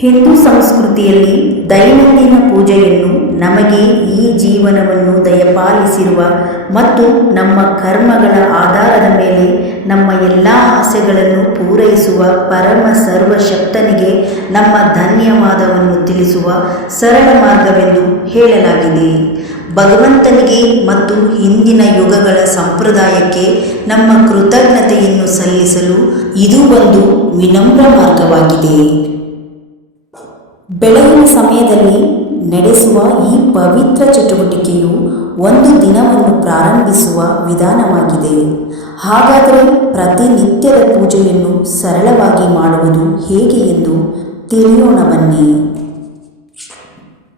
ಹಿಂದೂ ಸಂಸ್ಕೃತಿಯಲ್ಲಿ ದೈನಂದಿನ ಪೂಜೆಯನ್ನು ನಮಗೆ ಈ ಜೀವನವನ್ನು ದಯಪಾಲಿಸಿರುವ ಮತ್ತು ನಮ್ಮ ಕರ್ಮಗಳ ಆಧಾರದ ಮೇಲೆ ನಮ್ಮ ಎಲ್ಲ ಆಸೆಗಳನ್ನು ಪೂರೈಸುವ ಪರಮ ಸರ್ವಶಕ್ತನಿಗೆ ನಮ್ಮ ಧನ್ಯವಾದವನ್ನು ತಿಳಿಸುವ ಸರಳ ಮಾರ್ಗವೆಂದು ಹೇಳಲಾಗಿದೆ. ಭಗವಂತನಿಗೆ ಮತ್ತು ಹಿಂದಿನ ಯುಗಗಳ ಸಂಪ್ರದಾಯಕ್ಕೆ ನಮ್ಮ ಕೃತಜ್ಞತೆಯನ್ನು ಸಲ್ಲಿಸಲು ಇದು ಒಂದು ವಿನಮ್ರ ಮಾರ್ಗವಾಗಿದೆ. ಬೆಳಗಿನ ಸಮಯದಲ್ಲಿ ನಡೆಸುವ ಈ ಪವಿತ್ರ ಚಟುವಟಿಕೆಯು ಒಂದು ದಿನವನ್ನು ಪ್ರಾರಂಭಿಸುವ ವಿಧಾನವಾಗಿದೆ. ಹಾಗಾದರೆ ಪ್ರತಿನಿತ್ಯದ ಪೂಜೆಯನ್ನು ಸರಳವಾಗಿ ಮಾಡುವುದು ಹೇಗೆ ಎಂದು ತಿಳಿಯೋಣ ಬನ್ನಿ.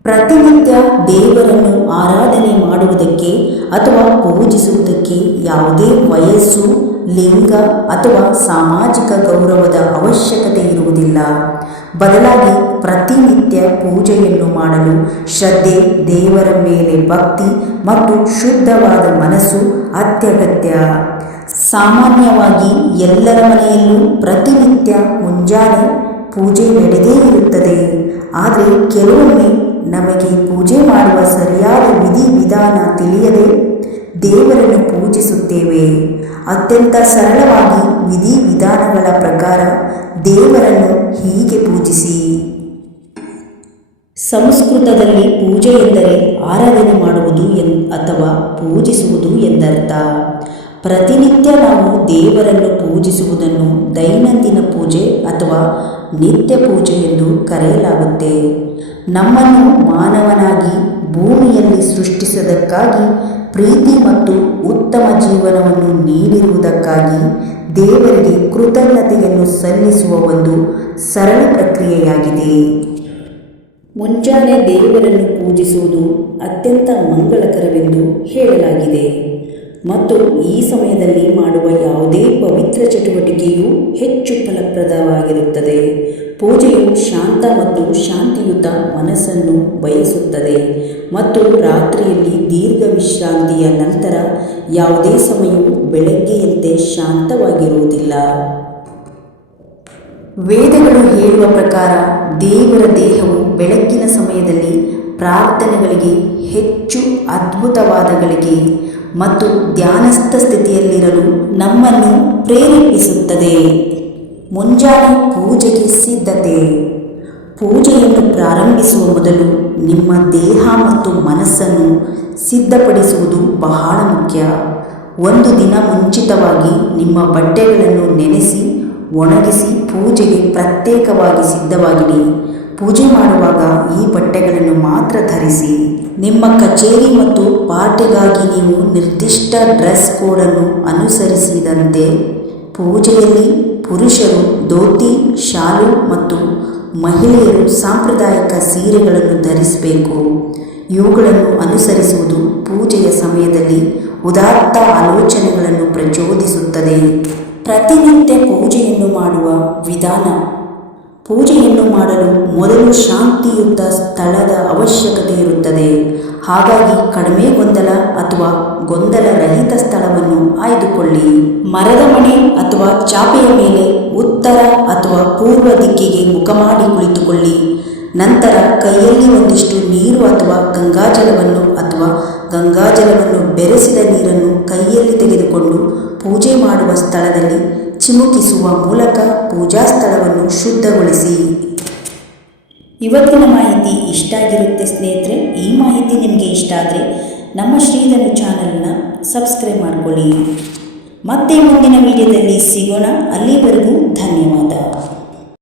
ಪ್ರತಿನಿತ್ಯ ದೇವರನ್ನು ಆರಾಧನೆ ಮಾಡುವುದಕ್ಕೆ ಅಥವಾ ಪೂಜಿಸುವುದಕ್ಕೆ ಯಾವುದೇ ವಯಸ್ಸು, ಲಿಂಗ ಅಥವಾ ಸಾಮಾಜಿಕ ಗೌರವದ ಅವಶ್ಯಕತೆ ಇರುವುದಿಲ್ಲ. ಬದಲಾಗಿ ಪ್ರತಿನಿತ್ಯ ಪೂಜೆಯನ್ನು ಮಾಡಲು ಶ್ರದ್ಧೆ, ದೇವರ ಮೇಲೆ ಭಕ್ತಿ ಮತ್ತು ಶುದ್ಧವಾದ ಮನಸ್ಸು ಅತ್ಯಗತ್ಯ. ಸಾಮಾನ್ಯವಾಗಿ ಎಲ್ಲರ ಮನೆಯಲ್ಲೂ ಪ್ರತಿನಿತ್ಯ ಮುಂಜಾನೆ ಪೂಜೆ ನಡೆದೇ ಇರುತ್ತದೆ. ಆದರೆ ಕೆಲವೊಮ್ಮೆ ನಮಗೆ ಪೂಜೆ ಮಾಡುವ ಸರಿಯಾದ ವಿಧಿ ವಿಧಾನ ತಿಳಿಯದೆ ದೇವರನ್ನು ಪೂಜಿಸುತ್ತೇವೆ. ಅತ್ಯಂತ ಸರಳವಾಗಿ ಪ್ರಕಾರ ದೇವರನ್ನು ಪೂಜಿಸಿ ಸಂಸ್ಕೃತದಲ್ಲಿ ಪೂಜೆ ಎಂದರೆ ಆರಾಧನೆ ಮಾಡುವುದು ಎನ್, ಅಥವಾ ಪೂಜಿಸುವುದು ಎಂದರ್ಥ. ಪ್ರತಿನಿತ್ಯ ನಾವು ದೇವರನ್ನು ಪೂಜಿಸುವುದನ್ನು ದೈನಂದಿನ ಪೂಜೆ ಅಥವಾ ನಿತ್ಯ ಪೂಜೆ ಎಂದು ಕರೆಯಲಾಗುತ್ತೆ. ನಮ್ಮನ್ನು ಮಾನವನಾಗಿ ಭೂಮಿಯಲ್ಲಿ ಸೃಷ್ಟಿಸದಕ್ಕಾಗಿ ಪ್ರೀತಿ ಮತ್ತು ಉತ್ತಮ ಜೀವನವನ್ನು ನೀಡಿರುವುದಕ್ಕಾಗಿ ದೇವರಿಗೆ ಕೃತಜ್ಞತೆಯನ್ನು ಸಲ್ಲಿಸುವ ಒಂದು ಸರಳ ಪ್ರಕ್ರಿಯೆಯಾಗಿದೆ. ಮುಂಜಾನೆ ದೇವರನ್ನು ಪೂಜಿಸುವುದು ಅತ್ಯಂತ ಮಂಗಳಕರವೆಂದು ಹೇಳಲಾಗಿದೆ. ಮತ್ತು ಈ ಸಮಯದಲ್ಲಿ ಮಾಡುವ ಯಾವುದೇ ಪವಿತ್ರ ಚಟುವಟಿಕೆಯು ಹೆಚ್ಚು ಫಲಪ್ರದವಾಗಿರುತ್ತದೆ. ಪೂಜೆಯು ಶಾಂತ ಮತ್ತು ಶಾಂತಿಯುತ ಮನಸ್ಸನ್ನು ಬಯಸುತ್ತದೆ ಮತ್ತು ರಾತ್ರಿಯಲ್ಲಿ ದೀರ್ಘ ವಿಶ್ರಾಂತಿಯ ನಂತರ ಯಾವುದೇ ಸಮಯವು ಬೆಳಗ್ಗೆಯಂತೆ ಶಾಂತವಾಗಿರುವುದಿಲ್ಲ. ವೇದಗಳು ಹೇಳುವ ಪ್ರಕಾರ ದೇವರ ದೇಹವು ಬೆಳಕಿನ ಸಮಯದಲ್ಲಿ ಪ್ರಾರ್ಥನೆಗಳಿಗೆ ಹೆಚ್ಚು ಅದ್ಭುತವಾದಗಳಿಗೆ ಮತ್ತು ಧ್ಯಾನಸ್ಥ ಸ್ಥಿತಿಯಲ್ಲಿರಲು ನಮ್ಮನ್ನು ಪ್ರೇರೇಪಿಸುತ್ತದೆ. ಮುಂಜಾನೆ ಪೂಜೆಗೆ ಸಿದ್ಧತೆ. ಪೂಜೆಯನ್ನು ಪ್ರಾರಂಭಿಸುವ ಮೊದಲು ನಿಮ್ಮ ದೇಹ ಮತ್ತು ಮನಸ್ಸನ್ನು ಸಿದ್ಧಪಡಿಸುವುದು ಬಹಳ ಮುಖ್ಯ. ಒಂದು ದಿನ ಮುಂಚಿತವಾಗಿ ನಿಮ್ಮ ಬಟ್ಟೆಗಳನ್ನು ನೆನೆಸಿ, ಒಣಗಿಸಿ ಪೂಜೆಗೆ ಪ್ರತ್ಯೇಕವಾಗಿ ಸಿದ್ಧವಾಗಿಡಿ ಪೂಜೆ ಮಾಡುವಾಗ ಈ ಬಟ್ಟೆಗಳನ್ನು ಮಾತ್ರ ಧರಿಸಿ, ನಿಮ್ಮ ಕಚೇರಿ ಮತ್ತು ಪಾರ್ಟಿಗಾಗಿ ನೀವು ನಿರ್ದಿಷ್ಟ ಡ್ರೆಸ್ ಕೋಡನ್ನು ಅನುಸರಿಸಿದಂತೆ ಪೂಜೆಯಲ್ಲಿ ಪುರುಷರು, ಧೋತಿ, ಶಾಲು ಮತ್ತು ಮಹಿಳೆಯರು ಸಾಂಪ್ರದಾಯಿಕ ಸೀರೆಗಳನ್ನು ಧರಿಸಬೇಕು. ಇವುಗಳನ್ನು ಅನುಸರಿಸುವುದು ಪೂಜೆಯ ಸಮಯದಲ್ಲಿ ಉದಾತ್ತ ಆಲೋಚನೆಗಳನ್ನು ಪ್ರಚೋದಿಸುತ್ತದೆ. ಪ್ರತಿನಿತ್ಯ ಪೂಜೆಯನ್ನು ಮಾಡುವ ವಿಧಾನ ಪೂಜೆಯನ್ನು ಮಾಡಲು ಮೊದಲು ಶಾಂತಿಯುತ ಸ್ಥಳದ ಅವಶ್ಯಕತೆ ಇರುತ್ತದೆ. ಹಾಗಾಗಿ ಕಡಿಮೆ ಗೊಂದಲ ಅಥವಾ ಗೊಂದಲ ರಹಿತ ಸ್ಥಳವನ್ನು ಆಯ್ದುಕೊಳ್ಳಿ. ಮರದ ಮಣೆ ಅಥವಾ ಚಾಪೆಯ ಮೇಲೆ ಉತ್ತರ ಅಥವಾ ಪೂರ್ವ ದಿಕ್ಕಿಗೆ ಮುಖ ಮಾಡಿ ಕುಳಿತುಕೊಳ್ಳಿ. ನಂತರ ಕೈಯಲ್ಲಿ ಒಂದಿಷ್ಟು ನೀರು ಅಥವಾ ಗಂಗಾಜಲವನ್ನು ಅಥವಾ ಗಂಗಾಜಲವನ್ನು ಬೆರೆಸಿದ ನೀರನ್ನು ಕೈಯಲ್ಲಿ ತೆಗೆದುಕೊಂಡು ಪೂಜೆ ಮಾಡುವ ಸ್ಥಳದಲ್ಲಿ ಚಿಮುಕಿಸುವ ಮೂಲಕ ಪೂಜಾ ಸ್ಥಳವನ್ನು ಶುದ್ಧಗೊಳಿಸಿ. ಇವತ್ತಿನ ಮಾಹಿತಿ ಇಷ್ಟ ಆಗಿರುತ್ತೆ ಸ್ನೇಹಿತರೆ, ಈ ಮಾಹಿತಿ ನಿಮಗೆ ಇಷ್ಟ ಆದರೆ ನಮ್ಮ ಶ್ರೀಧನು ಚಾನಲ್ನ ಸಬ್ಸ್ಕ್ರೈಬ್ ಮಾಡಿಕೊಳ್ಳಿ. ಮತ್ತೆ ಮುಂದಿನ ವಿಡಿಯೋದಲ್ಲಿ ಸಿಗೋಣ. ಅಲ್ಲಿವರೆಗೂ ಧನ್ಯವಾದ.